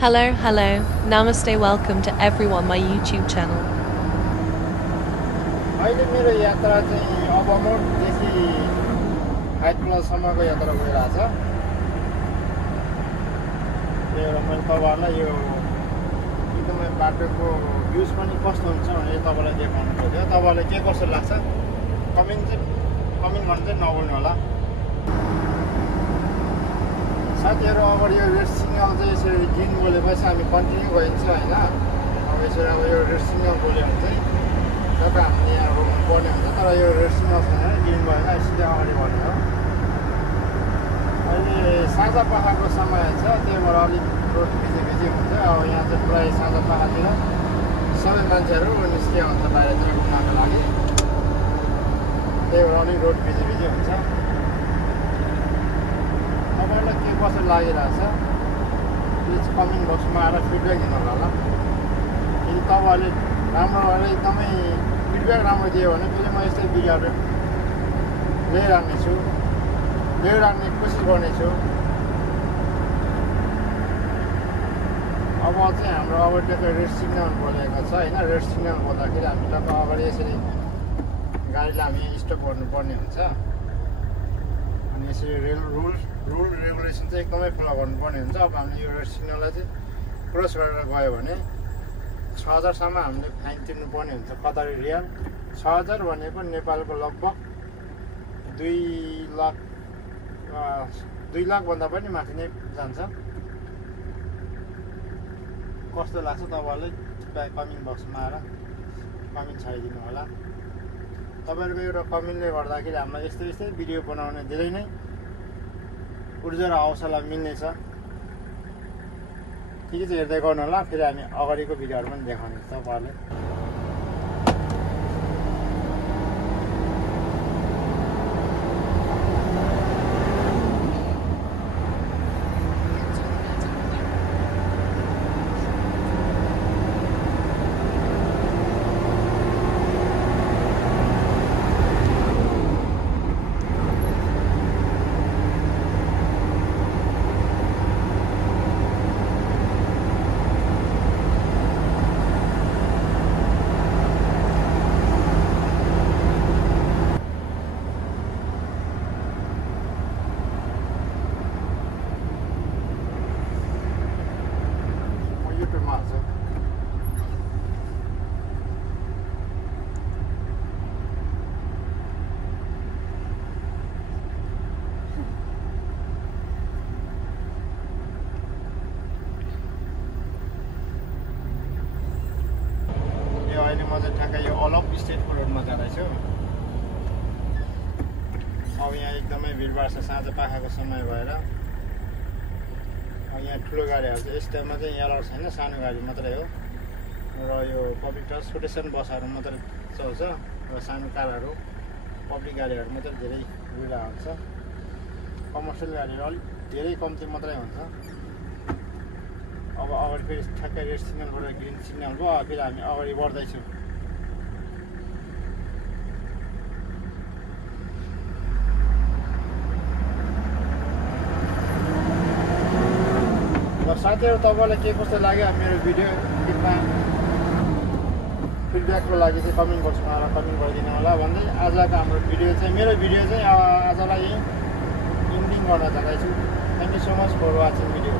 Hello, namaste, welcome to everyone my YouTube channel. अहिले मेरो यात्रा चाहिँ अबमोटदेखि 5+ सम्मको यात्रा गइरहेछ। यो मैले तपाईँहरूलाई यो एकदमै बाटोको भ्यूज पनि कस्तो हुन्छ भनेर तपाईँलाई देखाउनु खोजेँ। तपाईँलाई के कस्तो लाग्छ कमेन्ट गर्नु चाहिँ नभुल्नु होला। साथीहरू अब यो रेड सिग्नल चाहिँ यसरी ग्रिन बोलेपछि हामी कन्टिन्यू गइन्छ होइन। अब यसरी अब यो रेड सिग्नल बोल्यो भने चाहिँ जब हामीले यहाँ रोक्नु पर्ने हुन्छ, तर यो रेड सिग्नल छैन, ग्रिन भएन, सिधै अगाडि बढ्ने हो। अहिले साँझपखको समय छ, त्यही भएर अलिक रोड बिजी हुन्छ। अब यहाँ चाहिँ प्रायः साँझपखतिर सबै मान्छेहरू निस्किया हुन्छ बाहिरतिर घुम्नको लागि, त्यही भएर अलिक रोड बिजी हुन्छ। तपाईँलाई के कस्तो लागिरहेछ प्लिज कमेन्ट बक्समा आएर फिडब्याक दिनु होला। यदि तपाईँहरूले राम्रो भएर एकदमै फिडब्याक राम्रो दियो भने फेरि म यस्तै भिडियोहरू ल्याइराख्ने कोसिस गर्नेछु। अब चाहिँ हाम्रो ओभरटेकर रेड सिग्नल बोलेको छ होइन। रेड सिग्नल बोल्दाखेरि हामीलाई अगाडि यसरी गाडीलाई हामी स्टप गर्नुपर्ने हुन्छ। अनि यसरी रुल रेगुलेसन चाहिँ एकदमै फलो गर्नुपर्ने हुन्छ। अब हामीले यो रेड सिग्नललाई चाहिँ क्रस गरेर गयो भने 6000सम्म हामीले फाइन तिर्नुपर्ने हुन्छ, कतारी रियाल। 6000 भनेको नेपालको लगभग 2 लाखभन्दा पनि माथि नै जान्छ। कस्तो लाग्छ तपाईँहरूलाई कमेन्ट बक्समा आएर कमेन्ट छाडिदिनु होला। तपाईँहरूको एउटा कमेन्टले गर्दाखेरि हामीलाई यस्तै भिडियो बनाउने धेरै नै ऊर्जा र हौसला मिल्नेछ। के चाहिँ हेर्दै गर्नु होला, फेरि हामी अगाडिको भिडियोहरू पनि देखाउने तपाईँहरूले। अहिले म चाहिँ ठ्याक्कै यो अलप स्टेटको रोडमा जाँदैछु। अब यहाँ एकदमै भिडभाड छ साँझपखको समय भएर। यहाँ ठुलो गाडीहरू चाहिँ यस टाइममा चाहिँ एलाउड छैन, सानो गाडी मात्रै हो र यो पब्लिक ट्रान्सपोर्टेसन बसहरू मात्रै चल्छ र सानो कारहरू पब्लिक गाडीहरू मात्रै धेरै भिड हुन्छ। कमर्सियल गाडीहरू अलिक धेरै कम्ती मात्रै हुन्छ। अब अगाडि फेरि ठ्याक्कै रेड सिग्नलबाट ग्रिन सिग्नल भयो, फेरि हामी अगाडि बढ्दैछौँ। र साथीहरू तपाईँलाई के कस्तो लाग्यो मेरो भिडियो, कृपया फिडब्याकको लागि चाहिँ कमेन्ट बक्समा आएर कमेन्ट गरिदिनु होला भन्दै आजको हाम्रो मेरो भिडियो चाहिँ आजलाई एन्डिङ गर्न जाँदैछु। Thank you so much for watching video.